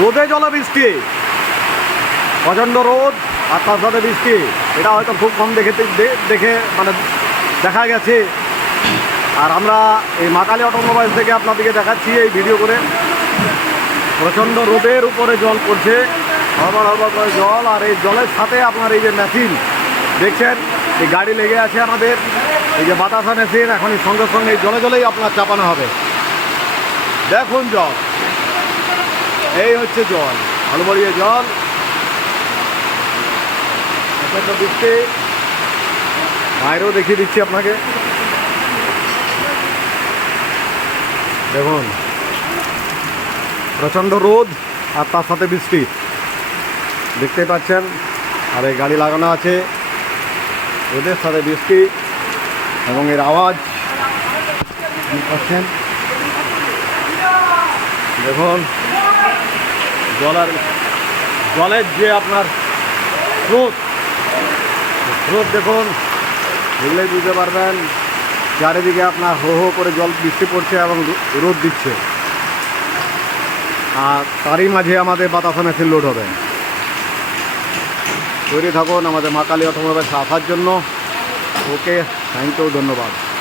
রোদে জলে বৃষ্টি, প্রচণ্ড রোদ আর তার সাথে বৃষ্টি। এটা হয়তো খুব কম দেখে মানে দেখা গেছে। আর আমরা এই মা কালী অটোমোবাইলস থেকে আপনাদেরকে দেখাচ্ছি এই ভিডিও করে। প্রচণ্ড রোদের উপরে জল পড়ছে, হরবার হরবার করে জল। আর এই জলের সাথে আপনার এই যে মেশিন দেখছেন, এই গাড়ি লেগে আছে আমাদের, এই যে বাতাসা মেশিন, এখন সঙ্গে সঙ্গে এই জলে জলেই আপনার চাপানো হবে। দেখুন জল, এই হচ্ছে জল, আলু বাড়িয়ে জল, বৃষ্টি। বাইরেও দেখিয়ে দিচ্ছি আপনাকে, দেখুন প্রচণ্ড রোদ আর তার সাথে বৃষ্টি দেখতেই পাচ্ছেন। আর এই গাড়ি লাগানো আছে, রোদের সাথে বৃষ্টি এবং এর আওয়াজ পাচ্ছেন। দেখুন জলের যে আপনার স্রোত দেখুন, দেখলেই বুঝতে পারবেন চারিদিকে আপনার হো হো করে জল বৃষ্টি পড়ছে এবং রোদ দিচ্ছে। আর তারই মাঝে আমাদের বাতাসা মেশিন লোড হবে। তৈরি থাকুন আমাদের মা কালী অটোমোবাইলস আসার জন্য। ওকে, থ্যাংক ইউ, ধন্যবাদ।